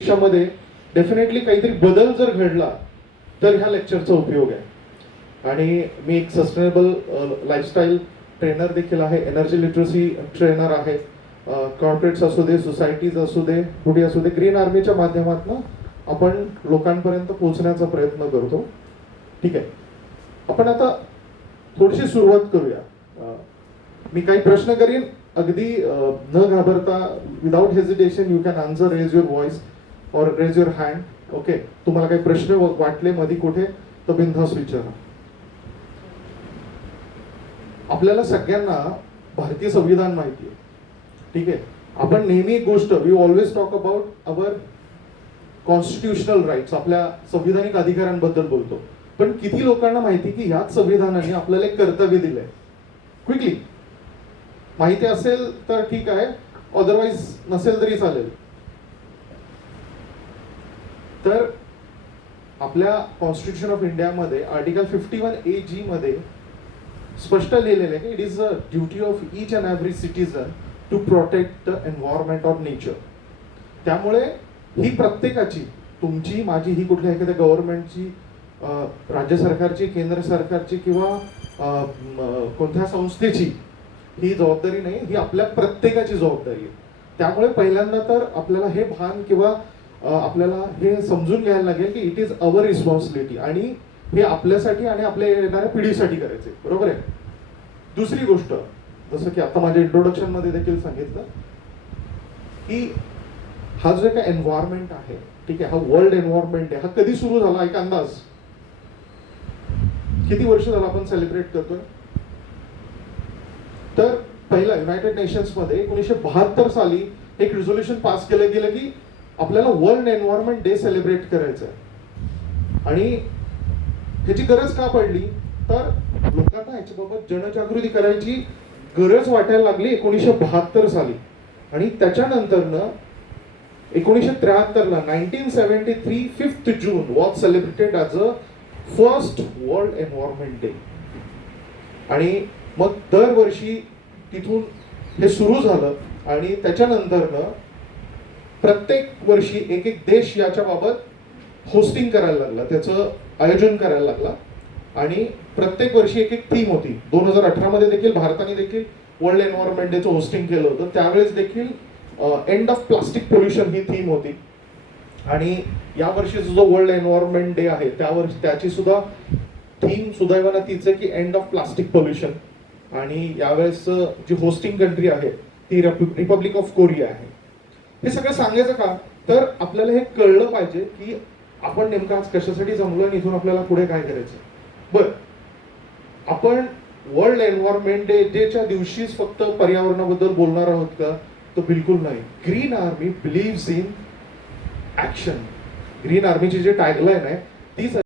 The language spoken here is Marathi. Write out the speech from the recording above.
देशामध्ये डेफिनेटली काहीतरी बदल जर घडला तर ह्या लेक्चरचा उपयोग आहे. आणि मी एक सस्टेनेबल लाईफस्टाईल ट्रेनर देखील आहे, एनर्जी लिटरसी ट्रेनर आहे. कॉर्पोरेट्स असू दे, सोसायटीज असू दे, कुठे असू दे, ग्रीन आर्मीच्या माध्यमातून आपण लोकांपर्यंत पोहोचण्याचा प्रयत्न करतो. ठीक आहे, आपण आता थोडीशी सुरुवात करूया. मी काही प्रश्न करीन, अगदी न घाबरता, without hesitation you can answer, raise your voice और रेज युअर हँड. ओके, तुम्हाला काही प्रश्न वाटले मध्ये कुठे तर बिनधास्त विचारा. आपल्याला सगळ्यांना भारतीय संविधान माहिती आहे. ठीक आहे, आपण नेहमी एक गोष्ट, we always talk about our constitutional rights, आपल्या संविधानिक अधिकारांबद्दल बोलतो. पण किती लोकांना माहिती की ह्याच संविधानाने आपल्याला एक कर्तव्य दिलंय? क्विकली माहिती असेल तर ठीक आहे, अदरवाईज नसेल तरी चालेल. तर आपल्या कॉन्स्टिट्यूशन ऑफ इंडियामध्ये आर्टिकल 51A(G) मध्ये स्पष्ट लिहिलेलं आहे की it is a duty of each and every citizen to protect the environment of nature. त्यामुळे ही प्रत्येकाची, तुमची, माझी, ही कुठल्या एखाद्या गव्हर्नमेंटची, राज्य सरकारची, केंद्र सरकारची किंवा कोणत्या संस्थेची ही जबाबदारी नाही, ही आपल्या प्रत्येकाची जबाबदारी आहे. त्यामुळे पहिल्यांदा तर आपल्याला हे भान किंवा आपल्याला हे समजून घ्यायला लागेल की इट इज अवर रिस्पॉन्सिबिलिटी, आणि हे आपल्यासाठी आणि आपल्या येणाऱ्या पिढीसाठी करायचे. बरोबर आहे. दुसरी गोष्ट, जसं की आता माझ्या इंट्रोडक्शन मध्ये देखील सांगितलं की हा जो काही एन्व्हायरमेंट आहे, ठीक आहे, हा वर्ल्ड एन्व्हायरमेंट आहे, हा कधी सुरू झाला? एक अंदाज किती वर्ष झालं आपण सेलिब्रेट करतोय? तर पहिला युनायटेड नेशन्स मध्ये 1972 साली एक रिझोल्युशन पास केलं गेलं की आपल्याला वर्ल्ड एन्व्हायरमेंट डे सेलिब्रेट करायचं आहे. आणि ह्याची गरज का पडली? तर लोकांना ह्याच्याबाबत जनजागृती करायची गरज वाटायला लागली 1972 साली. आणि त्याच्यानंतरनं 1973ला 1973 5th June was celebrated as a first world environment day. आणि मग दरवर्षी तिथून हे सुरू झालं आणि त्याच्यानंतरनं प्रत्येक वर्षी एक एक देश याच्याबाबत होस्टिंग करायला लागला, त्याचं आयोजन करायला लागला. आणि प्रत्येक वर्षी एक एक थीम होती. 2018 मध्ये देखील भारताने देखील वर्ल्ड एन्व्हायरमेंट डेचं होस्टिंग केलं होतं. त्यावेळेस देखील end of plastic pollution he theme होती. आणि यावर्षीचा जो वर्ल्ड एन्व्हायरमेंट डे आहे त्यावर्षी त्याची सुद्धा थीम सुदैवानं तीच आहे की एंड ऑफ प्लास्टिक पोल्युशन. आणि यावेळेस जी होस्टिंग कंट्री आहे ती रिपब्लिक ऑफ कोरिया आहे. हे सगळं सांगायचं का? तर आपल्याला हे कळलं पाहिजे की आपण नेमकं आज कशासाठी जमलो आणि इथून आपल्याला पुढे काय करायचं. बरं, आपण वर्ल्ड एन्व्हायरमेंट डेच्या दिवशीच फक्त पर्यावरणाबद्दल बोलणार आहोत का? तर बिलकुल नाही. Green army believes in action. Green आर्मीची जी टॅगलाईन आहे तीच